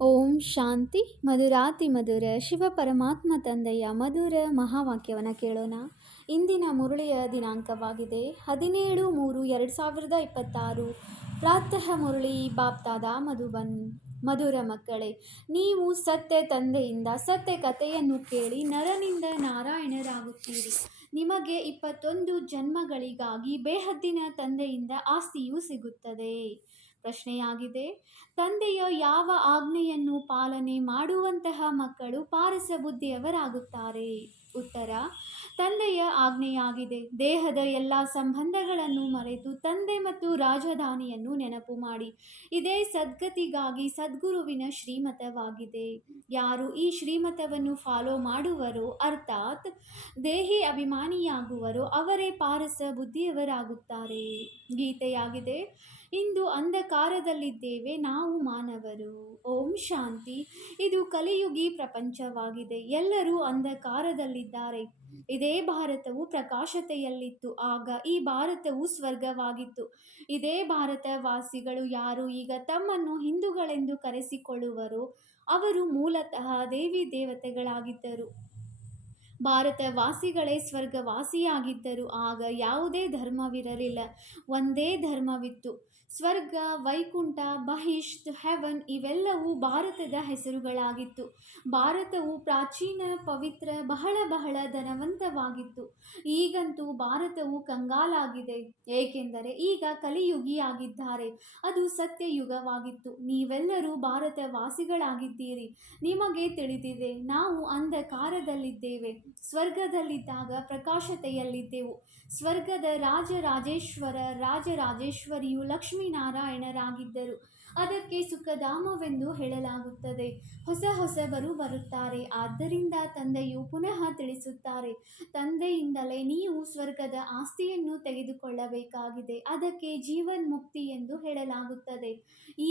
ಓಂ ಶಾಂತಿ. ಮಧುರಾತಿ ಮಧುರ ಶಿವ ಪರಮಾತ್ಮ ತಂದೆಯ ಮಧುರ ಮಹಾವಾಕ್ಯವನ್ನು ಕೇಳೋಣ. ಇಂದಿನ ಮುರುಳಿಯ ದಿನಾಂಕವಾಗಿದೆ 17/3/2026. ಪ್ರಾತಃ ಮುರುಳಿ ಬಾಪ್ತಾದ ಮಧುಬನ್. ಮಧುರ ಮಕ್ಕಳೇ, ನೀವು ಸತ್ಯ ತಂದೆಯಿಂದ ಸತ್ಯ ಕಥೆಯನ್ನು ಕೇಳಿ ನರನಿಂದ ನಾರಾಯಣರಾಗುತ್ತೀರಿ. ನಿಮಗೆ 21 ಜನ್ಮಗಳಿಗಾಗಿ ಬೇಹದ್ದಿನ ತಂದೆಯಿಂದ ಆಸ್ತಿಯೂ ಸಿಗುತ್ತದೆ. ಪ್ರಶ್ನೆಯಾಗಿದೆ, ತಂದೆಯ ಯಾವ ಆಜ್ಞೆಯನ್ನು ಪಾಲನೆ ಮಾಡುವಂತಹ ಮಕ್ಕಳು ಪಾರಸ ಬುದ್ಧಿಯವರಾಗುತ್ತಾರೆ? ಉತ್ತರ, ತಂದೆಯ ಆಜ್ಞೆಯಾಗಿದೆ, ದೇಹದ ಎಲ್ಲ ಸಂಬಂಧಗಳನ್ನು ಮರೆತು ತಂದೆ ಮತ್ತು ರಾಜಧಾನಿಯನ್ನು ನೆನಪು ಮಾಡಿ. ಇದೇ ಸದ್ಗತಿಗಾಗಿ ಸದ್ಗುರುವಿನ ಶ್ರೀಮತವಾಗಿದೆ. ಯಾರು ಈ ಶ್ರೀಮತವನ್ನು ಫಾಲೋ ಮಾಡುವರೋ, ಅರ್ಥಾತ್ ದೇಹಿ ಅಭಿಮಾನಿಯಾಗುವರೋ, ಅವರೇ ಪಾರಸ ಬುದ್ಧಿಯವರಾಗುತ್ತಾರೆ. ಗೀತೆಯಾಗಿದೆ, ಇಂದು ಅಂಧಕಾರದಲ್ಲಿದ್ದೇವೆ ನಾವು ಮಾನವರು. ಓಂ ಶಾಂತಿ. ಇದು ಕಲಿಯುಗಿ ಪ್ರಪಂಚವಾಗಿದೆ. ಎಲ್ಲರೂ ಅಂಧಕಾರದಲ್ಲಿದ್ದಾರೆ. ಇದೇ ಭಾರತವು ಪ್ರಕಾಶತೆಯಲ್ಲಿತ್ತು. ಆಗ ಈ ಭಾರತವು ಸ್ವರ್ಗವಾಗಿತ್ತು. ಇದೇ ಭಾರತವಾಸಿಗಳು ಯಾರು ಈಗ ತಮ್ಮನ್ನು ಹಿಂದೂಗಳೆಂದು ಕರೆಸಿಕೊಳ್ಳುವರೋ, ಅವರು ಮೂಲತಃ ದೇವಿ ದೇವತೆಗಳಾಗಿದ್ದರು. ಭಾರತವಾಸಿಗಳೇ ಸ್ವರ್ಗವಾಸಿಯಾಗಿದ್ದರು. ಆಗ ಯಾವುದೇ ಧರ್ಮವಿರಲಿಲ್ಲ, ಒಂದೇ ಧರ್ಮವಿತ್ತು. ಸ್ವರ್ಗ, ವೈಕುಂಠ, ಬಹಿಷ್ತ್, ಹೆವನ್ ಇವೆಲ್ಲವೂ ಭಾರತದ ಹೆಸರುಗಳಾಗಿತ್ತು. ಭಾರತವು ಪ್ರಾಚೀನ, ಪವಿತ್ರ, ಬಹಳ ಬಹಳ ಧನವಂತವಾಗಿತ್ತು. ಈಗಂತೂ ಭಾರತವು ಕಂಗಾಲಾಗಿದೆ, ಏಕೆಂದರೆ ಈಗ ಕಲಿಯುಗಿಯಾಗಿದ್ದಾರೆ. ಅದು ಸತ್ಯಯುಗವಾಗಿತ್ತು. ನೀವೆಲ್ಲರೂ ಭಾರತವಾಸಿಗಳಾಗಿದ್ದೀರಿ. ನಿಮಗೆ ತಿಳಿದಿದೆ, ನಾವು ಅಂಧಕಾರದಲ್ಲಿದ್ದೇವೆ. ಸ್ವರ್ಗದಲ್ಲಿದ್ದಾಗ ಪ್ರಕಾಶತೆಯಲ್ಲಿದ್ದೆವು. ಸ್ವರ್ಗದ ರಾಜರಾಜೇಶ್ವರ, ರಾಜರಾಜೇಶ್ವರಿಯು ಲಕ್ಷ್ಮೀನಾರಾಯಣರಾಗಿದ್ದರು. ಅದಕ್ಕೆ ಸುಖಧಾಮವೆಂದು ಹೇಳಲಾಗುತ್ತದೆ. ಹೊಸಬರು ಬರುತ್ತಾರೆ. ಆದ್ದರಿಂದ ತಂದೆಯು ಪುನಃ ತಿಳಿಸುತ್ತಾರೆ, ತಂದೆಯಿಂದಲೇ ನೀವು ಸ್ವರ್ಗದ ಆಸ್ತಿಯನ್ನು ತೆಗೆದುಕೊಳ್ಳಬೇಕಾಗಿದೆ. ಅದಕ್ಕೆ ಜೀವನ್ ಮುಕ್ತಿ ಎಂದು ಹೇಳಲಾಗುತ್ತದೆ.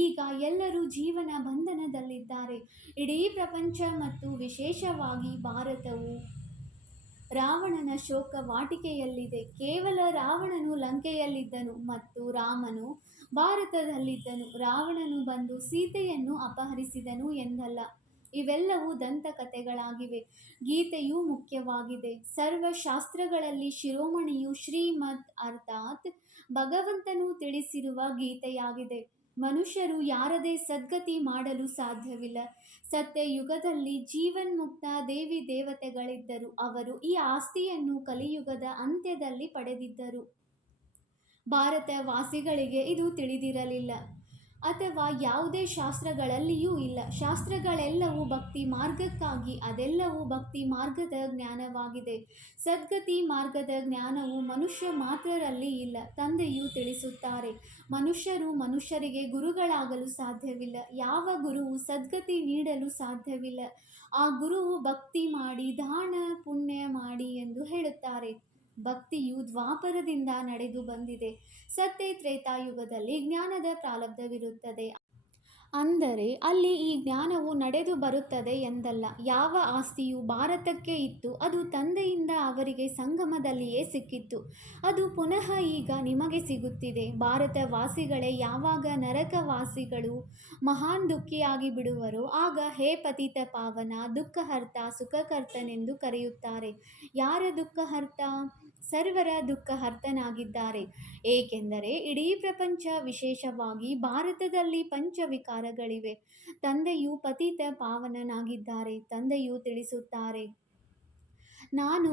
ಈಗ ಎಲ್ಲರೂ ಜೀವನ ಬಂಧನದಲ್ಲಿದ್ದಾರೆ. ಇಡೀ ಪ್ರಪಂಚ ಮತ್ತು ವಿಶೇಷವಾಗಿ ಭಾರತವು ರಾವಣನ ಶೋಕ ವಾಟಿಕೆಯಲ್ಲಿದೆ. ಕೇವಲ ರಾವಣನು ಲಂಕೆಯಲ್ಲಿದ್ದನು ಮತ್ತು ರಾಮನು ಭಾರತದಲ್ಲಿದ್ದನು. ರಾವಣನು ಬಂದು ಸೀತೆಯನ್ನು ಅಪಹರಿಸಿದನು ಎಂದಲ್ಲ. ಇವೆಲ್ಲವೂ ದಂತಕಥೆಗಳಾಗಿವೆ. ಗೀತೆಯೂ ಮುಖ್ಯವಾಗಿದೆ. ಸರ್ವಶಾಸ್ತ್ರಗಳಲ್ಲಿ ಶಿರೋಮಣಿಯು ಶ್ರೀಮದ್ ಅರ್ಥಾತ್ ಭಗವಂತನು ತಿಳಿಸಿರುವ ಗೀತೆಯಾಗಿದೆ. ಮನುಷ್ಯರು ಯಾರದೇ ಸದ್ಗತಿ ಮಾಡಲು ಸಾಧ್ಯವಿಲ್ಲ. ಸತ್ಯಯುಗದಲ್ಲಿ ಜೀವನ್ಮುಕ್ತ ದೇವಿ ದೇವತೆಗಳಿದ್ದರು. ಅವರು ಈ ಆಸ್ತಿಯನ್ನು ಕಲಿಯುಗದ ಅಂತ್ಯದಲ್ಲಿ ಪಡೆದಿದ್ದರು. ಭಾರತವಾಸಿಗಳಿಗೆ ಇದು ತಿಳಿದಿರಲಿಲ್ಲ, ಅಥವಾ ಯಾವುದೇ ಶಾಸ್ತ್ರಗಳಲ್ಲಿಯೂ ಇಲ್ಲ. ಶಾಸ್ತ್ರಗಳೆಲ್ಲವೂ ಭಕ್ತಿ ಮಾರ್ಗಕ್ಕಾಗಿ. ಅದೆಲ್ಲವೂ ಭಕ್ತಿ ಮಾರ್ಗದ ಜ್ಞಾನವಾಗಿದೆ. ಸದ್ಗತಿ ಮಾರ್ಗದ ಜ್ಞಾನವು ಮನುಷ್ಯ ಮಾತ್ರರಲ್ಲಿ ಇಲ್ಲ. ತಂದೆಯು ತಿಳಿಸುತ್ತಾರೆ, ಮನುಷ್ಯರು ಮನುಷ್ಯರಿಗೆ ಗುರುಗಳಾಗಲು ಸಾಧ್ಯವಿಲ್ಲ. ಯಾವ ಗುರುವು ಸದ್ಗತಿ ನೀಡಲು ಸಾಧ್ಯವಿಲ್ಲ. ಆ ಗುರುವು ಭಕ್ತಿ ಮಾಡಿ, ದಾನ ಪುಣ್ಯ ಮಾಡಿ ಎಂದು ಹೇಳುತ್ತಾರೆ. ಭಕ್ತಿಯು ದ್ವಾಪರದಿಂದ ನಡೆದು ಬಂದಿದೆ. ಸತ್ಯ ತ್ರೇತಾಯುಗದಲ್ಲಿ ಜ್ಞಾನದ ಪ್ರಾರಬ್ಧವಿರುತ್ತದೆ. ಅಂದರೆ ಅಲ್ಲಿ ಈ ಜ್ಞಾನವು ನಡೆದು ಬರುತ್ತದೆ ಎಂದಲ್ಲ. ಯಾವ ಆಸ್ತಿಯು ಭಾರತಕ್ಕೆ ಇತ್ತು, ಅದು ತಂದೆಯಿಂದ ಅವರಿಗೆ ಸಂಗಮದಲ್ಲಿಯೇ ಸಿಕ್ಕಿತ್ತು. ಅದು ಪುನಃ ಈಗ ನಿಮಗೆ ಸಿಗುತ್ತಿದೆ. ಭಾರತವಾಸಿಗಳೇ ಯಾವಾಗ ನರಕವಾಸಿಗಳು ಮಹಾನ್ ದುಃಖಿಯಾಗಿ ಬಿಡುವರೋ, ಆಗ ಹೇ ಪತಿತ ಪಾವನ, ದುಃಖಹರ್ತ, ಸುಖಕರ್ತನೆಂದು ಕರೆಯುತ್ತಾರೆ. ಯಾರ ದುಃಖಹರ್ತ? ಸರ್ವರ ದುಃಖಹರ್ತನಾಗಿದ್ದಾರೆ. ಏಕೆಂದರೆ ಇಡೀ ಪ್ರಪಂಚ, ವಿಶೇಷವಾಗಿ ಭಾರತದಲ್ಲಿ ಪಂಚವಿಕಾರಗಳಿವೆ. ತಂದೆಯು ಪತಿತ ಪಾವನನಾಗಿದ್ದಾರೆ. ತಂದೆಯು ತಿಳಿಸುತ್ತಾರೆ, ನಾನು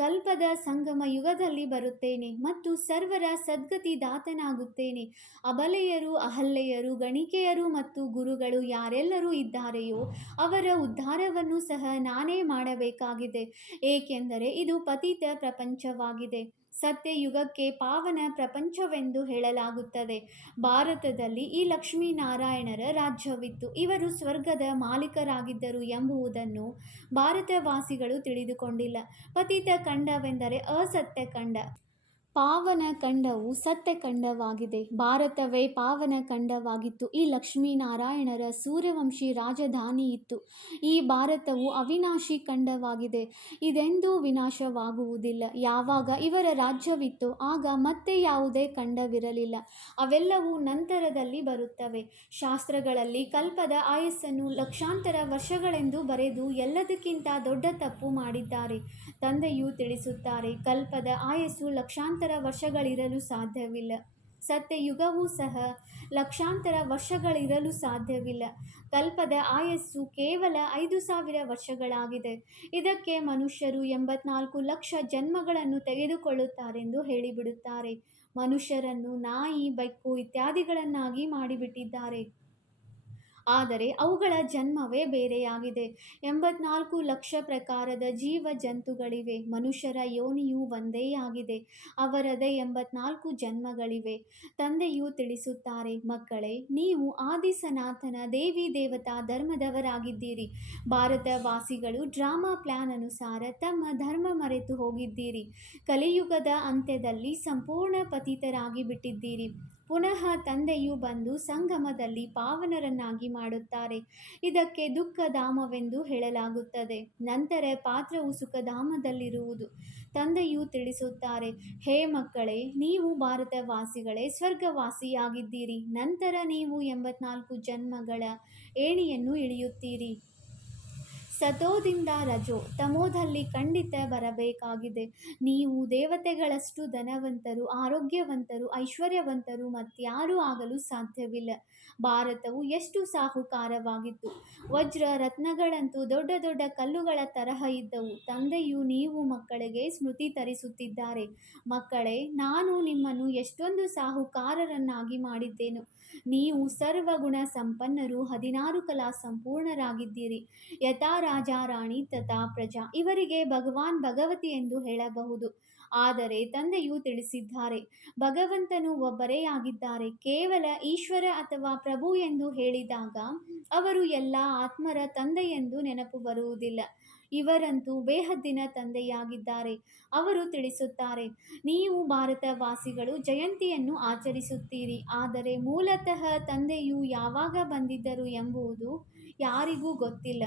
ಕಲ್ಪದ ಸಂಗಮ ಯುಗದಲ್ಲಿ ಬರುತ್ತೇನೆ ಮತ್ತು ಸರ್ವರ ಸದ್ಗತಿದಾತನಾಗುತ್ತೇನೆ. ಅಬಲೆಯರು, ಅಹಲ್ಯೆಯರು, ಗಣಿಕೆಯರು ಮತ್ತು ಗುರುಗಳು ಯಾರೆಲ್ಲರೂ ಇದ್ದಾರೆಯೋ ಅವರ ಉದ್ಧಾರವನ್ನು ಸಹ ನಾನೇ ಮಾಡಬೇಕಾಗಿದೆ. ಏಕೆಂದರೆ ಇದು ಪತಿತ ಪ್ರಪಂಚವಾಗಿದೆ. ಸತ್ಯಯುಗಕ್ಕೆ ಪಾವನ ಪ್ರಪಂಚವೆಂದು ಹೇಳಲಾಗುತ್ತದೆ. ಭಾರತದಲ್ಲಿ ಈ ಲಕ್ಷ್ಮೀನಾರಾಯಣರ ರಾಜ್ಯವಿತ್ತು. ಇವರು ಸ್ವರ್ಗದ ಮಾಲೀಕರಾಗಿದ್ದರು ಎಂಬುದನ್ನು ಭಾರತವಾಸಿಗಳು ತಿಳಿದುಕೊಂಡಿಲ್ಲ. ಪತಿತ ಖಂಡವೆಂದರೆ ಅಸತ್ಯ ಖಂಡ. ಪಾವನ ಖಂಡವು ಸತ್ಯ ಖಂಡವಾಗಿದೆ. ಭಾರತವೇ ಪಾವನ ಖಂಡವಾಗಿತ್ತು. ಈ ಲಕ್ಷ್ಮೀನಾರಾಯಣರ ಸೂರ್ಯವಂಶಿ ರಾಜಧಾನಿ ಇತ್ತು. ಈ ಭಾರತವು ಅವಿನಾಶಿ ಖಂಡವಾಗಿದೆ. ಇದೆಂದೂ ವಿನಾಶವಾಗುವುದಿಲ್ಲ. ಯಾವಾಗ ಇವರ ರಾಜ್ಯವಿತ್ತೋ ಆಗ ಮತ್ತೆ ಯಾವುದೇ ಖಂಡವಿರಲಿಲ್ಲ. ಅವೆಲ್ಲವೂ ನಂತರದಲ್ಲಿ ಬರುತ್ತವೆ. ಶಾಸ್ತ್ರಗಳಲ್ಲಿ ಕಲ್ಪದ ಆಯಸ್ಸನ್ನು ಲಕ್ಷಾಂತರ ವರ್ಷಗಳೆಂದು ಬರೆದು ಎಲ್ಲದಕ್ಕಿಂತ ದೊಡ್ಡ ತಪ್ಪು ಮಾಡಿದ್ದಾರೆ. ತಂದೆಯು ತಿಳಿಸುತ್ತಾರೆ, ಕಲ್ಪದ ಆಯಸ್ಸು ಲಕ್ಷಾಂತರ ವರ್ಷಗಳಿರಲು ಸಾಧ್ಯವಿಲ್ಲ. ಸತ್ಯಯುಗವೂ ಸಹ ಲಕ್ಷಾಂತರ ವರ್ಷಗಳಿರಲು ಸಾಧ್ಯವಿಲ್ಲ. ಕಲ್ಪದ ಆಯಸ್ಸು ಕೇವಲ 5,000 ವರ್ಷಗಳಾಗಿದೆ. ಇದಕ್ಕೆ ಮನುಷ್ಯರು 84 ಲಕ್ಷ ಜನ್ಮಗಳನ್ನು ತೆಗೆದುಕೊಳ್ಳುತ್ತಾರೆಂದು ಹೇಳಿಬಿಡುತ್ತಾರೆ. ಮನುಷ್ಯರನ್ನು ನಾಯಿ, ಬೆಕ್ಕು ಇತ್ಯಾದಿಗಳನ್ನಾಗಿ ಮಾಡಿಬಿಟ್ಟಿದ್ದಾರೆ. ಆದರೆ ಅವುಗಳ ಜನ್ಮವೇ ಬೇರೆಯಾಗಿದೆ. 84 ಲಕ್ಷ ಪ್ರಕಾರದ ಜೀವ ಜಂತುಗಳಿವೆ. ಮನುಷ್ಯರ ಯೋನಿಯು ಒಂದೇ ಆಗಿದೆ. ಅವರದೇ 84 ಜನ್ಮಗಳಿವೆ. ತಂದೆಯು ತಿಳಿಸುತ್ತಾರೆ, ಮಕ್ಕಳೇ, ನೀವು ಆದಿ ಸನಾತನ ದೇವಿ ದೇವತಾ ಧರ್ಮದವರಾಗಿದ್ದೀರಿ. ಭಾರತವಾಸಿಗಳು ಡ್ರಾಮಾ ಪ್ಲಾನ್ ಅನುಸಾರ ತಮ್ಮ ಧರ್ಮ ಮರೆತು ಹೋಗಿದ್ದೀರಿ. ಕಲಿಯುಗದ ಅಂತ್ಯದಲ್ಲಿ ಸಂಪೂರ್ಣ ಪತಿತರಾಗಿ ಬಿಟ್ಟಿದ್ದೀರಿ. ಪುನಃ ತಂದೆಯು ಬಂದು ಸಂಗಮದಲ್ಲಿ ಪಾವನರನ್ನಾಗಿ ಮಾಡುತ್ತಾರೆ. ಇದಕ್ಕೆ ದುಃಖಧಾಮವೆಂದು ಹೇಳಲಾಗುತ್ತದೆ. ನಂತರ ಪಾತ್ರವು ಸುಖಧಾಮದಲ್ಲಿರುವುದು. ತಂದೆಯು ತಿಳಿಸುತ್ತಾರೆ, ಹೇ ಮಕ್ಕಳೇ, ನೀವು ಭಾರತವಾಸಿಗಳೇ ಸ್ವರ್ಗವಾಸಿಯಾಗಿದ್ದೀರಿ. ನಂತರ ನೀವು 84 ಜನ್ಮಗಳ ಏಣಿಯನ್ನು ಇಳಿಯುತ್ತೀರಿ. ಸತೋದಿಂದ ರಜೋ ತಮೋದಲ್ಲಿ ಖಂಡಿತ ಬರಬೇಕಾಗಿದೆ. ನೀವು ದೇವತೆಗಳಷ್ಟು ಧನವಂತರು, ಆರೋಗ್ಯವಂತರು, ಐಶ್ವರ್ಯವಂತರು ಮತ್ಯಾರೂ ಆಗಲು ಸಾಧ್ಯವಿಲ್ಲ. ಭಾರತವು ಎಷ್ಟು ಸಾಹುಕಾರವಾಗಿತ್ತು. ವಜ್ರ ರತ್ನಗಳಂತೂ ದೊಡ್ಡ ದೊಡ್ಡ ಕಲ್ಲುಗಳ ತರಹ ಇದ್ದವು. ತಂದೆಯು ನೀವು ಮಕ್ಕಳಿಗೆ ಸ್ಮೃತಿ ತರಿಸುತ್ತಿದ್ದಾರೆ. ಮಕ್ಕಳೇ, ನಾನು ನಿಮ್ಮನ್ನು ಎಷ್ಟೊಂದು ಸಾಹುಕಾರರನ್ನಾಗಿ ಮಾಡಿದ್ದೇನು. ನೀವು ಸರ್ವಗುಣ ಸಂಪನ್ನರು, 16 ಕಲಾ ಸಂಪೂರ್ಣರಾಗಿದ್ದೀರಿ. ಯಥಾ ರಾಜ ರಾಣಿ ತಥಾ ಪ್ರಜಾ. ಇವರಿಗೆ ಭಗವಾನ್ ಭಗವತಿ ಎಂದು ಹೇಳಬಹುದು. ಆದರೆ ತಂದೆಯು ತಿಳಿಸಿದ್ದಾರೆ, ಭಗವಂತನು ಒಬ್ಬರೇ ಆಗಿದ್ದಾರೆ. ಕೇವಲ ಈಶ್ವರ ಅಥವಾ ಪ್ರಭು ಎಂದು ಹೇಳಿದಾಗ ಅವರು ಎಲ್ಲ ಆತ್ಮರ ತಂದೆಯೆಂದು ನೆನಪು ಬರುವುದಿಲ್ಲ. ಇವರಂತೂ ಬೇಹದ್ದಿನ ತಂದೆಯಾಗಿದ್ದಾರೆ. ಅವರು ತಿಳಿಸುತ್ತಾರೆ, ನೀವು ಭಾರತವಾಸಿಗಳು ಜಯಂತಿಯನ್ನು ಆಚರಿಸುತ್ತೀರಿ. ಆದರೆ ಮೂಲತಃ ತಂದೆಯು ಯಾವಾಗ ಬಂದಿದ್ದರು ಎಂಬುದು ಯಾರಿಗೂ ಗೊತ್ತಿಲ್ಲ.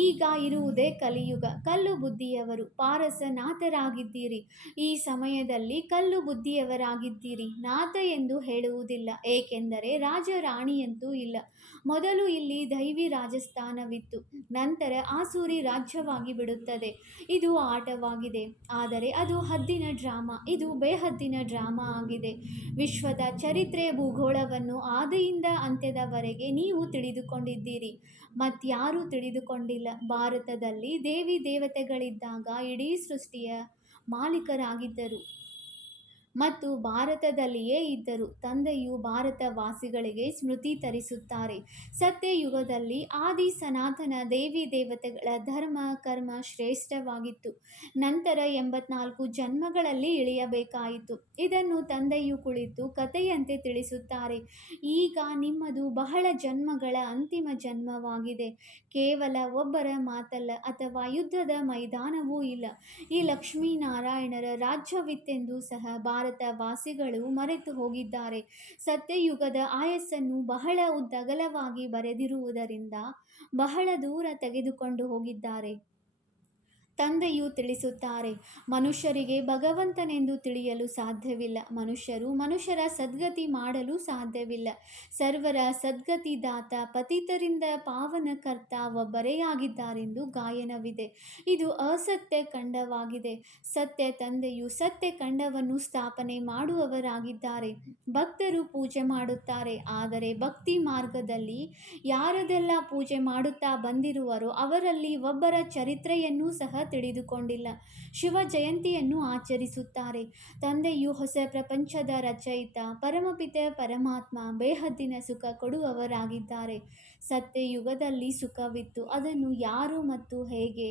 ಈಗ ಇರುವುದೇ ಕಲಿಯುಗ. ಕಲ್ಲು ಬುದ್ಧಿಯವರು ಪಾರಸನಾಥರಾಗಿದ್ದೀರಿ. ಈ ಸಮಯದಲ್ಲಿ ಕಲ್ಲು ಬುದ್ಧಿಯವರಾಗಿದ್ದೀರಿ. ನಾಥ ಎಂದು ಹೇಳುವುದಿಲ್ಲ, ಏಕೆಂದರೆ ರಾಜ ರಾಣಿಯಂತೂ ಇಲ್ಲ. ಮೊದಲು ಇಲ್ಲಿ ದೈವಿ ರಾಜಸ್ಥಾನವಿತ್ತು. ನಂತರ ಆಸೂರಿ ರಾಜ್ಯವಾಗಿ ಬಿಡುತ್ತದೆ. ಇದು ಆಟವಾಗಿದೆ. ಆದರೆ ಅದು ಹದ್ದಿನ ಡ್ರಾಮಾ. ಇದು ಬೇಹದ್ದಿನ ಡ್ರಾಮಾ ಆಗಿದೆ. ವಿಶ್ವದ ಚರಿತ್ರೆ ಭೂಗೋಳವನ್ನು ಆದಿಯಿಂದ ಅಂತ್ಯದವರೆಗೆ ನೀವು ತಿಳಿದುಕೊಂಡಿದ್ದೀರಿ. ಮತ್ಯಾರೂ ತಿಳಿದುಕೊಂಡಿಲ್ಲ. ಭಾರತದಲ್ಲಿ ದೇವಿ ದೇವತೆಗಳಿದ್ದಾಗ ಇಡೀ ಸೃಷ್ಟಿಯ ಮಾಲೀಕರಾಗಿದ್ದರು ಮತ್ತು ಭಾರತದಲ್ಲಿಯೇ ಇದ್ದರು. ತಂದೆಯು ಭಾರತವಾಸಿಗಳಿಗೆ ಸ್ಮೃತಿ ತರಿಸುತ್ತಾರೆ. ಸತ್ಯಯುಗದಲ್ಲಿ ಆದಿ ಸನಾತನ ದೇವಿ ದೇವತೆಗಳ ಧರ್ಮ ಕರ್ಮ ಶ್ರೇಷ್ಠವಾಗಿತ್ತು. ನಂತರ 84 ಜನ್ಮಗಳಲ್ಲಿ ಇಳಿಯಬೇಕಾಯಿತು. ಇದನ್ನು ತಂದೆಯು ಕುಳಿತು ಕಥೆಯಂತೆ ತಿಳಿಸುತ್ತಾರೆ. ಈಗ ನಿಮ್ಮದು ಬಹಳ ಜನ್ಮಗಳ ಅಂತಿಮ ಜನ್ಮವಾಗಿದೆ. ಕೇವಲ ಒಬ್ಬರ ಮಾತಲ್ಲ ಅಥವಾ ಯುದ್ಧದ ಮೈದಾನವೂ ಇಲ್ಲ. ಈ ಲಕ್ಷ್ಮೀನಾರಾಯಣರ ರಾಜ್ಯವಿತ್ತೆಂದು ಸಹ ಭಾರತವಾಸಿಗಳು ಮರೆತು ಹೋಗಿದ್ದಾರೆ. ಸತ್ಯಯುಗದ ಆಯಸ್ಸನ್ನು ಬಹಳ ಉದ್ದಗಲವಾಗಿ ಬರೆದಿರುವುದರಿಂದ ಬಹಳ ದೂರ ತೆಗೆದುಕೊಂಡು ಹೋಗಿದ್ದಾರೆ. ತಂದೆಯು ತಿಳಿಸುತ್ತಾರೆ, ಮನುಷ್ಯರಿಗೆ ಭಗವಂತನೆಂದು ತಿಳಿಯಲು ಸಾಧ್ಯವಿಲ್ಲ. ಮನುಷ್ಯರು ಮನುಷ್ಯರ ಸದ್ಗತಿ ಮಾಡಲು ಸಾಧ್ಯವಿಲ್ಲ. ಸರ್ವರ ಸದ್ಗತಿದಾತ, ಪತಿತರಿಂದ ಪಾವನಕರ್ತ ಒಬ್ಬರೇ ಆಗಿದ್ದಾರೆಂದು ಗಾಯನವಿದೆ. ಇದು ಅಸತ್ಯ ಖಂಡವಾಗಿದೆ. ಸತ್ಯ ತಂದೆಯು ಸತ್ಯ ಖಂಡವನ್ನು ಸ್ಥಾಪನೆ ಮಾಡುವವರಾಗಿದ್ದಾರೆ. ಭಕ್ತರು ಪೂಜೆ ಮಾಡುತ್ತಾರೆ. ಆದರೆ ಭಕ್ತಿ ಮಾರ್ಗದಲ್ಲಿ ಯಾರದೆಲ್ಲ ಪೂಜೆ ಮಾಡುತ್ತಾ ಬಂದಿರುವರೋ ಅವರಲ್ಲಿ ಒಬ್ಬರ ಚರಿತ್ರೆಯನ್ನೂ ಸಹ ತಿಳಿದುಕೊಂಡಿಲ್ಲ. ಶಿವ ಜಯಂತಿಯನ್ನು ಆಚರಿಸುತ್ತಾರೆ. ತಂದೆಯು ಹೊಸ ಪ್ರಪಂಚದ ರಚಯಿತ, ಪರಮಪಿತ ಪರಮಾತ್ಮ, ಬೇಹದ್ದಿನ ಸುಖ ಕೊಡುವವರಾಗಿದ್ದಾರೆ. ಸತ್ಯಯುಗದಲ್ಲಿ ಸುಖವಿತ್ತು. ಅದನ್ನು ಯಾರು ಮತ್ತು ಹೇಗೆ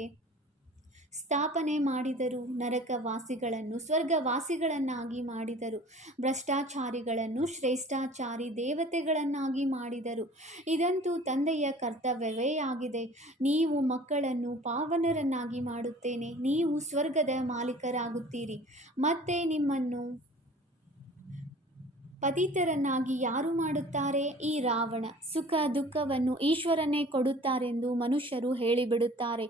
ಸ್ಥಾಪನೆ ಮಾಡಿದರು. ನರಕವಾಸಿಗಳನ್ನು ಸ್ವರ್ಗವಾಸಿಗಳನ್ನಾಗಿ ಮಾಡಿದರು. ಭ್ರಷ್ಟಾಚಾರಿಗಳನ್ನು ಶ್ರೇಷ್ಠಾಚಾರಿ ದೇವತೆಗಳನ್ನಾಗಿ ಮಾಡಿದರು. ಇದಂತೂ ತಂದೆಯ ಕರ್ತವ್ಯವೇ ಆಗಿದೆ. ನೀವು ಮಕ್ಕಳನ್ನು ಪಾವನರನ್ನಾಗಿ ಮಾಡುತ್ತೇನೆ. ನೀವು ಸ್ವರ್ಗದ ಮಾಲೀಕರಾಗುತ್ತೀರಿ. ಮತ್ತೆ ನಿಮ್ಮನ್ನು ಪತಿತರನ್ನಾಗಿ ಯಾರು ಮಾಡುತ್ತಾರೆ? ಈ ರಾವಣ. ಸುಖ ದುಃಖವನ್ನು ಈಶ್ವರನೇ ಕೊಡುತ್ತಾರೆಂದು ಮನುಷ್ಯರು ಹೇಳಿಬಿಡುತ್ತಾರೆ.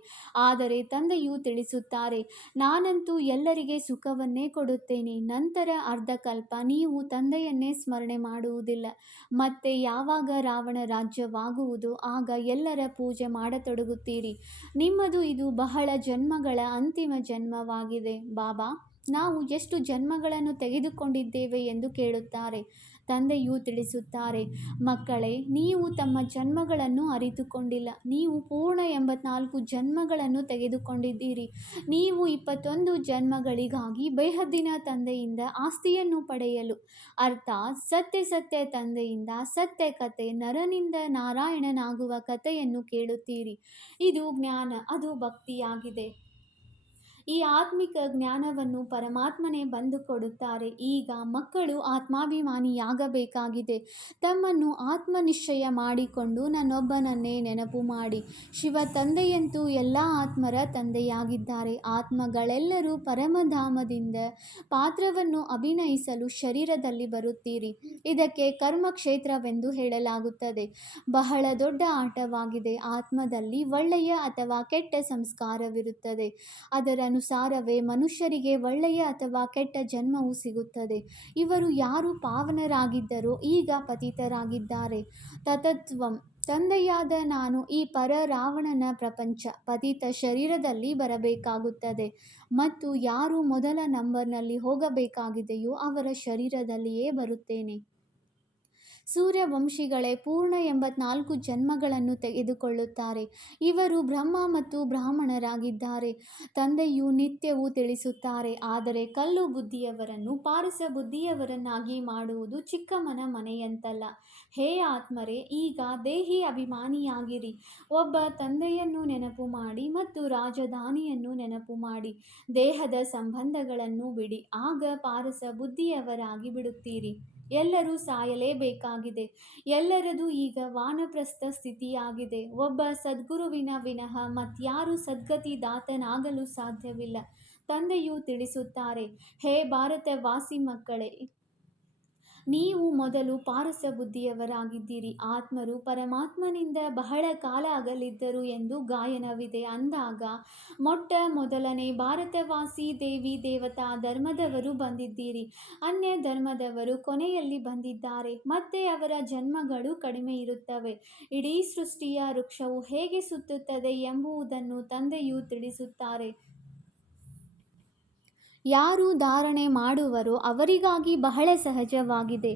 ಆದರೆ ತಂದೆಯು ತಿಳಿಸುತ್ತಾರೆ, ನಾನಂತೂ ಎಲ್ಲರಿಗೆ ಸುಖವನ್ನೇ ಕೊಡುತ್ತೇನೆ. ನಂತರ ಅರ್ಧಕಲ್ಪ ನೀವು ತಂದೆಯನ್ನೇ ಸ್ಮರಣೆ ಮಾಡುವುದಿಲ್ಲ. ಮತ್ತೆ ಯಾವಾಗ ರಾವಣ ರಾಜ್ಯವಾಗುವುದೋ ಆಗ ಎಲ್ಲರ ಪೂಜೆ ಮಾಡತೊಡಗುತ್ತೀರಿ. ನಿಮ್ಮದು ಇದು ಬಹಳ ಜನ್ಮಗಳ ಅಂತಿಮ ಜನ್ಮವಾಗಿದೆ. ಬಾಬಾ, ನಾವು ಎಷ್ಟು ಜನ್ಮಗಳನ್ನು ತೆಗೆದುಕೊಂಡಿದ್ದೇವೆ ಎಂದು ಕೇಳುತ್ತಾರೆ. ತಂದೆಯು ತಿಳಿಸುತ್ತಾರೆ, ಮಕ್ಕಳೇ, ನೀವು ತಮ್ಮ ಜನ್ಮಗಳನ್ನು ಅರಿತುಕೊಂಡಿಲ್ಲ. ನೀವು ಪೂರ್ಣ 84 ಜನ್ಮಗಳನ್ನು ತೆಗೆದುಕೊಂಡಿದ್ದೀರಿ. ನೀವು 21 ಜನ್ಮಗಳಿಗಾಗಿ ಬೇಹದ್ದಿನ ತಂದೆಯಿಂದ ಆಸ್ತಿಯನ್ನು ಪಡೆಯಲು, ಅರ್ಥಾತ್ ಸತ್ಯ ತಂದೆಯಿಂದ ಸತ್ಯ ಕತೆ, ನರನಿಂದ ನಾರಾಯಣನಾಗುವ ಕಥೆಯನ್ನು ಕೇಳುತ್ತೀರಿ. ಇದು ಜ್ಞಾನ, ಅದು ಭಕ್ತಿಯಾಗಿದೆ. ಈ ಆತ್ಮಿಕ ಜ್ಞಾನವನ್ನು ಪರಮಾತ್ಮನೇ ಬಂದು ಕೊಡುತ್ತಾರೆ. ಈಗ ಮಕ್ಕಳು ಆತ್ಮಾಭಿಮಾನಿಯಾಗಬೇಕಾಗಿದೆ. ತಮ್ಮನ್ನು ಆತ್ಮನಿಶ್ಚಯ ಮಾಡಿಕೊಂಡು ನನ್ನೊಬ್ಬನನ್ನೇ ನೆನಪು ಮಾಡಿ. ಶಿವ ತಂದೆಯಂತೂ ಎಲ್ಲ ಆತ್ಮರ ತಂದೆಯಾಗಿದ್ದಾರೆ. ಆತ್ಮಗಳೆಲ್ಲರೂ ಪರಮಧಾಮದಿಂದ ಪಾತ್ರವನ್ನು ಅಭಿನಯಿಸಲು ಶರೀರದಲ್ಲಿ ಬರುತ್ತೀರಿ. ಇದಕ್ಕೆ ಕರ್ಮಕ್ಷೇತ್ರವೆಂದು ಹೇಳಲಾಗುತ್ತದೆ. ಬಹಳ ದೊಡ್ಡ ಆಟವಾಗಿದೆ. ಆತ್ಮದಲ್ಲಿ ಒಳ್ಳೆಯ ಅಥವಾ ಕೆಟ್ಟ ಸಂಸ್ಕಾರವಿರುತ್ತದೆ. ಅದರ ಅನುಸಾರವೇ ಮನುಷ್ಯರಿಗೆ ಒಳ್ಳೆಯ ಅಥವಾ ಕೆಟ್ಟ ಜನ್ಮವು ಸಿಗುತ್ತದೆ. ಇವರು ಯಾರು ಪಾವನರಾಗಿದ್ದರೋ ಈಗ ಪತಿತರಾಗಿದ್ದಾರೆ. ತತತ್ವಂ. ತಂದೆಯಾದ ನಾನು ಈ ರಾವಣನ ಪ್ರಪಂಚ ಪತಿತ ಶರೀರದಲ್ಲಿ ಬರಬೇಕಾಗುತ್ತದೆ ಮತ್ತು ಯಾರು ಮೊದಲ ನಂಬರ್ನಲ್ಲಿ ಹೋಗಬೇಕಾಗಿದೆಯೋ ಅವರ ಶರೀರದಲ್ಲಿಯೇ ಬರುತ್ತೇನೆ. ಸೂರ್ಯವಂಶಿಗಳೇ ಪೂರ್ಣ 84 ಜನ್ಮಗಳನ್ನು ತೆಗೆದುಕೊಳ್ಳುತ್ತಾರೆ. ಇವರು ಬ್ರಹ್ಮ ಮತ್ತು ಬ್ರಾಹ್ಮಣರಾಗಿದ್ದಾರೆ. ತಂದೆಯು ನಿತ್ಯವೂ ತಿಳಿಸುತ್ತಾರೆ, ಆದರೆ ಕಲ್ಲು ಬುದ್ಧಿಯವರನ್ನು ಪಾರಸ ಬುದ್ಧಿಯವರನ್ನಾಗಿ ಮಾಡುವುದು ಚಿಕ್ಕಮ್ಮನ ಮನೆಯಂತಲ್ಲ. ಹೇ ಆತ್ಮರೇ, ಈಗ ದೇಹಿ ಅಭಿಮಾನಿಯಾಗಿರಿ. ಒಬ್ಬ ತಂದೆಯನ್ನು ನೆನಪು ಮಾಡಿ ಮತ್ತು ರಾಜಧಾನಿಯನ್ನು ನೆನಪು ಮಾಡಿ. ದೇಹದ ಸಂಬಂಧಗಳನ್ನು ಬಿಡಿ, ಆಗ ಪಾರಸ ಬುದ್ಧಿಯವರಾಗಿ ಬಿಡುತ್ತೀರಿ. ಎಲ್ಲರೂ ಸಾಯಲೇಬೇಕಾಗಿದೆ. ಎಲ್ಲರದು ಈಗ ವಾನಪ್ರಸ್ಥ ಸ್ಥಿತಿಯಾಗಿದೆ. ಒಬ್ಬ ಸದ್ಗುರುವಿನ ವಿನಃ ಮತ್ಯಾರೂ ಸದ್ಗತಿದಾತನಾಗಲು ಸಾಧ್ಯವಿಲ್ಲ. ತಂದೆಯು ತಿಳಿಸುತ್ತಾರೆ, ಹೇ ಭಾರತವಾಸಿ ಮಕ್ಕಳೇ, ನೀವು ಮೊದಲು ಪಾರಸ ಬುದ್ಧಿಯವರಾಗಿದ್ದೀರಿ. ಆತ್ಮರು ಪರಮಾತ್ಮನಿಂದ ಬಹಳ ಕಾಲ ಅಗಲಿದ್ದರು ಎಂದು ಗಾಯನವಿದೆ. ಅಂದಾಗ ಮೊದಲನೇ ಭಾರತವಾಸಿ ದೇವಿ ದೇವತಾ ಧರ್ಮದವರು ಬಂದಿದ್ದೀರಿ. ಅನ್ಯ ಧರ್ಮದವರು ಕೊನೆಯಲ್ಲಿ ಬಂದಿದ್ದಾರೆ. ಮತ್ತೆ ಅವರ ಜನ್ಮಗಳು ಕಡಿಮೆ ಇರುತ್ತವೆ. ಇಡೀ ಸೃಷ್ಟಿಯ ವೃಕ್ಷವು ಹೇಗೆ ಸುತ್ತುತ್ತದೆ ಎಂಬುದನ್ನು ತಂದೆಯು ತಿಳಿಸುತ್ತಾರೆ. ಯಾರು ಧಾರಣೆ ಮಾಡುವರೋ ಅವರಿಗಾಗಿ ಬಹಳ ಸಹಜವಾಗಿದೆ.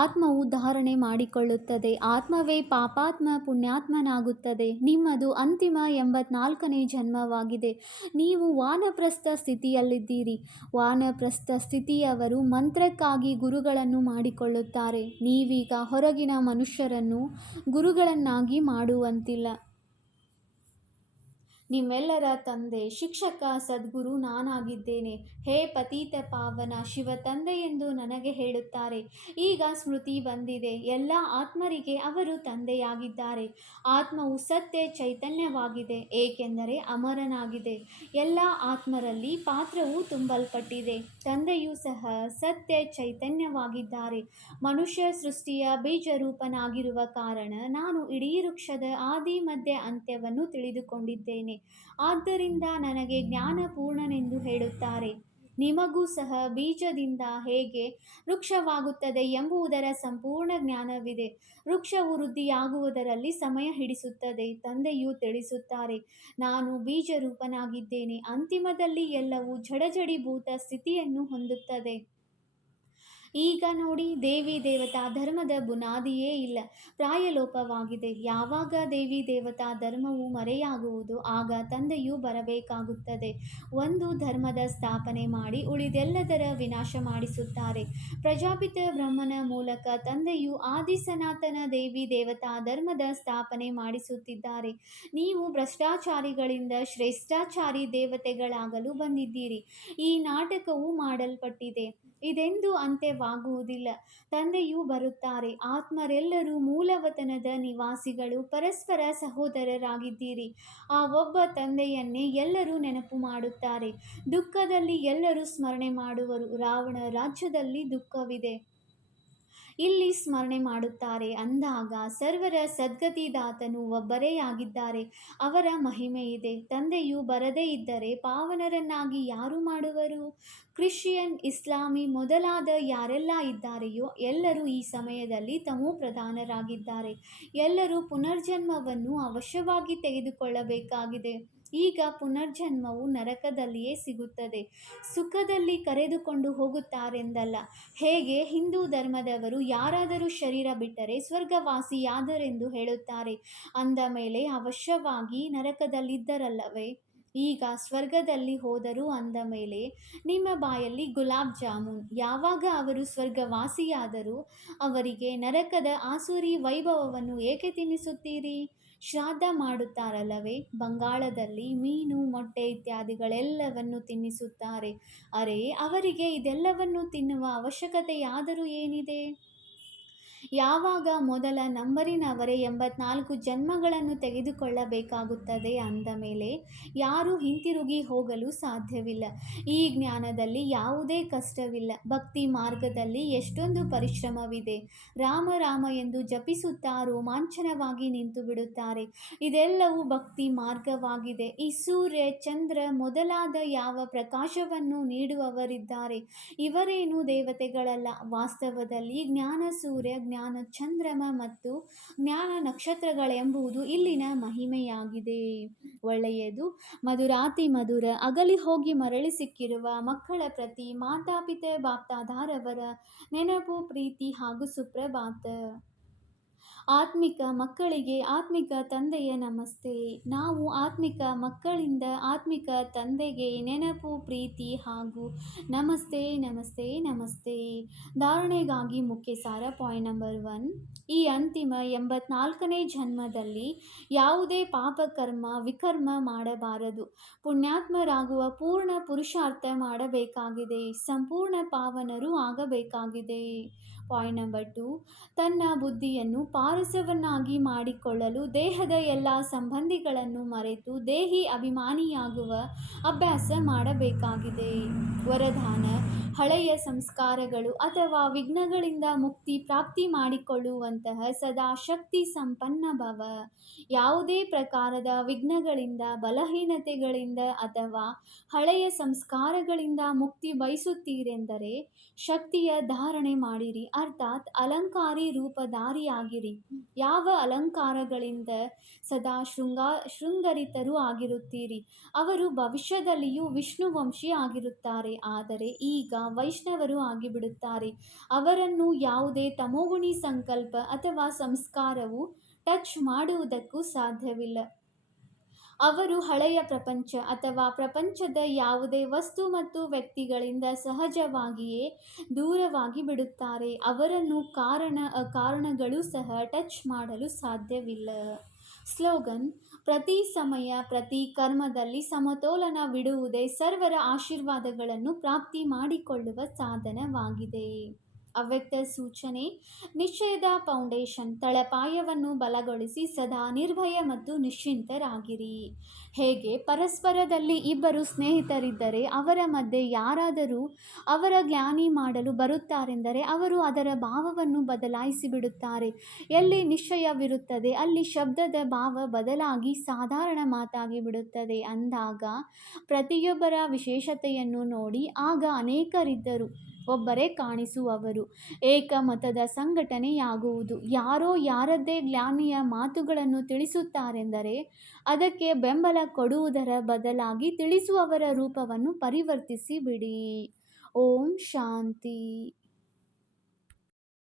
ಆತ್ಮವು ಧಾರಣೆ ಮಾಡಿಕೊಳ್ಳುತ್ತದೆ. ಆತ್ಮವೇ ಪಾಪಾತ್ಮ ಪುಣ್ಯಾತ್ಮನಾಗುತ್ತದೆ. ನಿಮ್ಮದು ಅಂತಿಮ 84ನೇ ಜನ್ಮವಾಗಿದೆ. ನೀವು ವಾನಪ್ರಸ್ಥ ಸ್ಥಿತಿಯಲ್ಲಿದ್ದೀರಿ. ವಾನಪ್ರಸ್ಥ ಸ್ಥಿತಿಯವರು ಮಂತ್ರಕ್ಕಾಗಿ ಗುರುಗಳನ್ನು ಮಾಡಿಕೊಳ್ಳುತ್ತಾರೆ. ನೀವೀಗ ಹೊರಗಿನ ಮನುಷ್ಯರನ್ನು ಗುರುಗಳನ್ನಾಗಿ ಮಾಡುವಂತಿಲ್ಲ. ನಿಮ್ಮೆಲ್ಲರ ತಂದೆ, ಶಿಕ್ಷಕ, ಸದ್ಗುರು ನಾನಾಗಿದ್ದೇನೆ. ಹೇ ಪತೀತ ಪಾವನ ಶಿವ ತಂದೆ ಎಂದು ನನಗೆ ಹೇಳುತ್ತಾರೆ. ಈಗ ಸ್ಮೃತಿ ಬಂದಿದೆ. ಎಲ್ಲ ಆತ್ಮರಿಗೆ ಅವರು ತಂದೆಯಾಗಿದ್ದಾರೆ. ಆತ್ಮವು ಸತ್ಯ ಚೈತನ್ಯವಾಗಿದೆ, ಏಕೆಂದರೆ ಅಮರನಾಗಿದೆ. ಎಲ್ಲ ಆತ್ಮರಲ್ಲಿ ಪಾತ್ರವು ತುಂಬಲ್ಪಟ್ಟಿದೆ. ತಂದೆಯೂ ಸಹ ಸತ್ಯ ಚೈತನ್ಯವಾಗಿದ್ದಾರೆ. ಮನುಷ್ಯ ಸೃಷ್ಟಿಯ ಬೀಜರೂಪನಾಗಿರುವ ಕಾರಣ ನಾನು ಇಡೀ ವೃಕ್ಷದ ಆದಿ ಮಧ್ಯ ಅಂತ್ಯವನ್ನು ತಿಳಿದುಕೊಂಡಿದ್ದೇನೆ. ಆದ್ದರಿಂದ ನನಗೆ ಜ್ಞಾನಪೂರ್ಣನೆಂದು ಹೇಳುತ್ತಾರೆ. ನಿಮಗೂ ಸಹ ಬೀಜದಿಂದ ಹೇಗೆ ವೃಕ್ಷವಾಗುತ್ತದೆ ಎಂಬುದರ ಸಂಪೂರ್ಣ ಜ್ಞಾನವಿದೆ. ವೃಕ್ಷವು ವೃದ್ಧಿಯಾಗುವುದರಲ್ಲಿ ಸಮಯ ಹಿಡಿಸುತ್ತದೆ. ತಂದೆಯು ತಿಳಿಸುತ್ತಾರೆ, ನಾನು ಬೀಜರೂಪನಾಗಿದ್ದೇನೆ. ಅಂತಿಮದಲ್ಲಿ ಎಲ್ಲವೂ ಜಡಜಡೀಭೂತ ಸ್ಥಿತಿಯನ್ನು ಹೊಂದುತ್ತದೆ. ಈಗ ನೋಡಿ, ದೇವಿ ದೇವತಾ ಧರ್ಮದ ಬುನಾದಿಯೇ ಇಲ್ಲ, ಪ್ರಾಯಲೋಪವಾಗಿದೆ. ಯಾವಾಗ ದೇವಿ ದೇವತಾ ಧರ್ಮವು ಮರೆಯಾಗುವುದು, ಆಗ ತಂದೆಯು ಬರಬೇಕಾಗುತ್ತದೆ. ಒಂದು ಧರ್ಮದ ಸ್ಥಾಪನೆ ಮಾಡಿ ಉಳಿದೆಲ್ಲದರ ವಿನಾಶ ಮಾಡಿಸುತ್ತಾರೆ. ಪ್ರಜಾಪಿತ ಬ್ರಹ್ಮನ ಮೂಲಕ ತಂದೆಯು ಆದಿ ಸನಾತನ ದೇವಿ ದೇವತಾ ಧರ್ಮದ ಸ್ಥಾಪನೆ ಮಾಡಿಸುತ್ತಿದ್ದಾರೆ. ನೀವು ಭ್ರಷ್ಟಾಚಾರಿಗಳಿಂದ ಶ್ರೇಷ್ಠಾಚಾರಿ ದೇವತೆಗಳಾಗಲು ಬಂದಿದ್ದೀರಿ. ಈ ನಾಟಕವು ಮಾಡಲ್ಪಟ್ಟಿದೆ, ಇದೆಂದೂ ಅಂತ್ಯವಾಗುವುದಿಲ್ಲ. ತಂದೆಯು ಬರುತ್ತಾರೆ. ಆತ್ಮರೆಲ್ಲರೂ ಮೂಲವತನದ ನಿವಾಸಿಗಳು, ಪರಸ್ಪರ ಸಹೋದರರಾಗಿದ್ದೀರಿ. ಆ ಒಬ್ಬ ತಂದೆಯನ್ನೇ ಎಲ್ಲರೂ ನೆನಪು ಮಾಡುತ್ತಾರೆ. ದುಃಖದಲ್ಲಿ ಎಲ್ಲರೂ ಸ್ಮರಣೆ ಮಾಡುವರು. ರಾವಣ ರಾಜ್ಯದಲ್ಲಿ ದುಃಖವಿದೆ, ಇಲ್ಲಿ ಸ್ಮರಣೆ ಮಾಡುತ್ತಾರೆ ಅಂದಾಗ ಸರ್ವರ ಸದ್ಗತಿದಾತನು ಒಬ್ಬರೇ ಆಗಿದ್ದಾರೆ. ಅವರ ಮಹಿಮೆ ಇದೆ. ತಂದೆಯು ಬರದೇ ಇದ್ದರೆ ಪಾವನರನ್ನಾಗಿ ಯಾರು ಮಾಡುವರು? ಕ್ರಿಶ್ಚಿಯನ್, ಇಸ್ಲಾಮಿ ಮೊದಲಾದ ಯಾರೆಲ್ಲ ಇದ್ದಾರೆಯೋ ಎಲ್ಲರೂ ಈ ಸಮಯದಲ್ಲಿ ತಮೋ ಪ್ರಧಾನರಾಗಿದ್ದಾರೆ. ಎಲ್ಲರೂ ಪುನರ್ಜನ್ಮವನ್ನು ಅವಶ್ಯವಾಗಿ ತೆಗೆದುಕೊಳ್ಳಬೇಕಾಗಿದೆ. ಈಗ ಪುನರ್ಜನ್ಮವು ನರಕದಲ್ಲಿಯೇ ಸಿಗುತ್ತದೆ, ಸುಖದಲ್ಲಿ ಕರೆದುಕೊಂಡು ಹೋಗುತ್ತಾರೆಂದಲ್ಲ. ಹೇಗೆ ಹಿಂದೂ ಧರ್ಮದವರು ಯಾರಾದರೂ ಶರೀರ ಬಿಟ್ಟರೆ ಸ್ವರ್ಗವಾಸಿಯಾದರೆಂದು ಹೇಳುತ್ತಾರೆ, ಅಂದ ಮೇಲೆ ಅವಶ್ಯವಾಗಿ ನರಕದಲ್ಲಿದ್ದರಲ್ಲವೇ? ಈಗ ಸ್ವರ್ಗದಲ್ಲಿ ಹೋದರು ಅಂದ ಮೇಲೆ ನಿಮ್ಮ ಬಾಯಲ್ಲಿ ಗುಲಾಬ್ ಜಾಮೂನ್. ಯಾವಾಗ ಅವರು ಸ್ವರ್ಗವಾಸಿಯಾದರು, ಅವರಿಗೆ ನರಕದ ಆಸುರಿ ವೈಭವವನ್ನು ಏಕೆ ತಿನ್ನಿಸುತ್ತೀರಿ? ಶ್ರಾದ್ದ ಮಾಡುತ್ತಾರಲ್ಲವೇ? ಬಂಗಾಳದಲ್ಲಿ ಮೀನು, ಮೊಟ್ಟೆ ಇತ್ಯಾದಿಗಳೆಲ್ಲವನ್ನು ತಿನ್ನಿಸುತ್ತಾರೆ. ಅರೆ, ಅವರಿಗೆ ಇದೆಲ್ಲವನ್ನು ತಿನ್ನುವ ಅವಶ್ಯಕತೆಯಾದರೂ ಏನಿದೆ? ಯಾವಾಗ ಮೊದಲ ನಂಬರಿನವರೇ 84 ಜನ್ಮಗಳನ್ನು ತೆಗೆದುಕೊಳ್ಳಬೇಕಾಗುತ್ತದೆ ಅಂದ ಮೇಲೆ ಯಾರೂ ಹಿಂತಿರುಗಿ ಹೋಗಲು ಸಾಧ್ಯವಿಲ್ಲ. ಈ ಜ್ಞಾನದಲ್ಲಿ ಯಾವುದೇ ಕಷ್ಟವಿಲ್ಲ. ಭಕ್ತಿ ಮಾರ್ಗದಲ್ಲಿ ಎಷ್ಟೊಂದು ಪರಿಶ್ರಮವಿದೆ. ರಾಮ ರಾಮ ಎಂದು ಜಪಿಸುತ್ತಾ ರೋಮಾಂಚನವಾಗಿ ನಿಂತು ಬಿಡುತ್ತಾರೆ. ಇದೆಲ್ಲವೂ ಭಕ್ತಿ ಮಾರ್ಗವಾಗಿದೆ. ಈ ಸೂರ್ಯ, ಚಂದ್ರ ಮೊದಲಾದ ಯಾವ ಪ್ರಕಾಶವನ್ನು ನೀಡುವವರಿದ್ದಾರೆ, ಇವರೇನು ದೇವತೆಗಳಲ್ಲ. ವಾಸ್ತವದಲ್ಲಿ ಜ್ಞಾನ ಸೂರ್ಯ, ಜ್ಞಾನ ಚಂದ್ರಮ ಮತ್ತು ಜ್ಞಾನ ನಕ್ಷತ್ರಗಳೆಂಬುದು ಇಲ್ಲಿನ ಮಹಿಮೆಯಾಗಿದೆ. ಒಳ್ಳೆಯದು. ಮಧುರಾತಿ ಮಧುರ. ಅಗಲಿ ಹೋಗಿ ಮರಳಿ ಸಿಕ್ಕಿರುವ ಮಕ್ಕಳ ಪ್ರತಿ ಮಾತಾಪಿತೆ ಬಾಪ್ದಾದಾರವರ ನೆನಪು, ಪ್ರೀತಿ ಹಾಗೂ ಸುಪ್ರಭಾತ. ಆತ್ಮಿಕ ಮಕ್ಕಳಿಗೆ ಆತ್ಮಿಕ ತಂದೆಯ ನಮಸ್ತೆ. ನಾವು ಆತ್ಮಿಕ ಮಕ್ಕಳಿಂದ ಆತ್ಮಿಕ ತಂದೆಗೆ ನೆನಪು, ಪ್ರೀತಿ ಹಾಗೂ ನಮಸ್ತೆ ನಮಸ್ತೆ ನಮಸ್ತೆ. ಧಾರಣೆಗಾಗಿ ಮುಖ್ಯ ಸಾರ. Point number 1. ಈ ಅಂತಿಮ 84ನೇ ಜನ್ಮದಲ್ಲಿ ಯಾವುದೇ ಪಾಪಕರ್ಮ, ವಿಕರ್ಮ ಮಾಡಬಾರದು. ಪುಣ್ಯಾತ್ಮರಾಗುವ ಪೂರ್ಣ ಪುರುಷಾರ್ಥ ಮಾಡಬೇಕಾಗಿದೆ. ಸಂಪೂರ್ಣ ಪಾವನರು ಆಗಬೇಕಾಗಿದೆ. Point number 2. ತನ್ನ ಬುದ್ಧಿಯನ್ನು ಪಾರಸವನ್ನಾಗಿ ಮಾಡಿಕೊಳ್ಳಲು ದೇಹದ ಎಲ್ಲ ಸಂಬಂಧಿಗಳನ್ನು ಮರೆತು ದೇಹಿ ಅಭಿಮಾನಿಯಾಗುವ ಅಭ್ಯಾಸ ಮಾಡಬೇಕಾಗಿದೆ. ವರದಾನ: ಹಳೆಯ ಸಂಸ್ಕಾರಗಳು ಅಥವಾ ವಿಘ್ನಗಳಿಂದ ಮುಕ್ತಿ ಪ್ರಾಪ್ತಿ ಮಾಡಿಕೊಳ್ಳುವಂತಹ ಸದಾ ಶಕ್ತಿ ಸಂಪನ್ನ ಭವ. ಯಾವುದೇ ಪ್ರಕಾರದ ವಿಘ್ನಗಳಿಂದ, ಬಲಹೀನತೆಗಳಿಂದ ಅಥವಾ ಹಳೆಯ ಸಂಸ್ಕಾರಗಳಿಂದ ಮುಕ್ತಿ ಬಯಸುತ್ತೀರೆಂದರೆ ಶಕ್ತಿಯ ಧಾರಣೆ ಮಾಡಿರಿ, ಅರ್ಥಾತ್ ಅಲಂಕಾರಿ ರೂಪಧಾರಿಯಾಗಿರಿ. ಯಾವ ಅಲಂಕಾರಗಳಿಂದ ಸದಾ ಶೃಂಗರಿತರೂ ಆಗಿರುತ್ತೀರಿ, ಅವರು ಭವಿಷ್ಯದಲ್ಲಿಯೂ ವಿಷ್ಣುವಂಶಿ ಆಗಿರುತ್ತಾರೆ, ಆದರೆ ಈಗ ವೈಷ್ಣವರು ಆಗಿಬಿಡುತ್ತಾರೆ. ಅವರನ್ನು ಯಾವುದೇ ತಮೋಗುಣಿ ಸಂಕಲ್ಪ ಅಥವಾ ಸಂಸ್ಕಾರವು ಟಚ್ ಮಾಡುವುದಕ್ಕೂ ಸಾಧ್ಯವಿಲ್ಲ. ಅವರು ಹಳೆಯ ಪ್ರಪಂಚ ಅಥವಾ ಪ್ರಪಂಚದ ಯಾವುದೇ ವಸ್ತು ಮತ್ತು ವ್ಯಕ್ತಿಗಳಿಂದ ಸಹಜವಾಗಿಯೇ ದೂರವಾಗಿ ಬಿಡುತ್ತಾರೆ. ಅವರನ್ನು ಕಾರಣಗಳು ಸಹ ಟಚ್ ಮಾಡಲು ಸಾಧ್ಯವಿಲ್ಲ. ಸ್ಲೋಗನ್: ಪ್ರತಿ ಸಮಯ, ಪ್ರತಿ ಕರ್ಮದಲ್ಲಿ ಸಮತೋಲನವಿಡುವುದೇ ಸರ್ವರ ಆಶೀರ್ವಾದಗಳನ್ನು ಪ್ರಾಪ್ತಿ ಮಾಡಿಕೊಳ್ಳುವ ಸಾಧನವಾಗಿದೆ. ಅವ್ಯಕ್ತ ಸೂಚನೆ: ನಿಶ್ಚಯದ ಫೌಂಡೇಶನ್ ತಳಪಾಯವನ್ನು ಬಲಗೊಳಿಸಿ ಸದಾ ನಿರ್ಭಯ ಮತ್ತು ನಿಶ್ಚಿಂತರಾಗಿರಿ. ಹೇಗೆ ಪರಸ್ಪರದಲ್ಲಿ ಇಬ್ಬರು ಸ್ನೇಹಿತರಿದ್ದರೆ ಅವರ ಮಧ್ಯೆ ಯಾರಾದರೂ ಅವರ ಜ್ಞಾನಿ ಮಾಡಲು ಬರುತ್ತಾರೆಂದರೆ ಅವರು ಅದರ ಭಾವವನ್ನು ಬದಲಾಯಿಸಿ ಬಿಡುತ್ತಾರೆ. ಎಲ್ಲಿ ನಿಶ್ಚಯವಿರುತ್ತದೆ ಅಲ್ಲಿ ಶಬ್ದದ ಭಾವ ಬದಲಾಗಿ ಸಾಧಾರಣ ಮಾತಾಗಿ ಬಿಡುತ್ತದೆ. ಅಂದಾಗ ಪ್ರತಿಯೊಬ್ಬರ ವಿಶೇಷತೆಯನ್ನು ನೋಡಿ ಆಗ ಅನೇಕರಿದ್ದರು ಒಬ್ಬರೇ ಕಾಣಿಸುವವರು. ಏಕಮತದ ಸಂಘಟನೆಯಾಗುವುದು. ಯಾರೋ ಯಾರದ್ದೇ ಜ್ಞಾನಿಯ ಮಾತುಗಳನ್ನು ತಿಳಿಸುತ್ತಾರೆಂದರೆ ಅದಕ್ಕೆ ಬೆಂಬಲ ಕೊಡುವುದರ ಬದಲಾಗಿ ತಿಳಿಸುವವರ ರೂಪವನ್ನು ಪರಿವರ್ತಿಸಿ ಬಿಡಿ. ಓಂ ಶಾಂತಿ.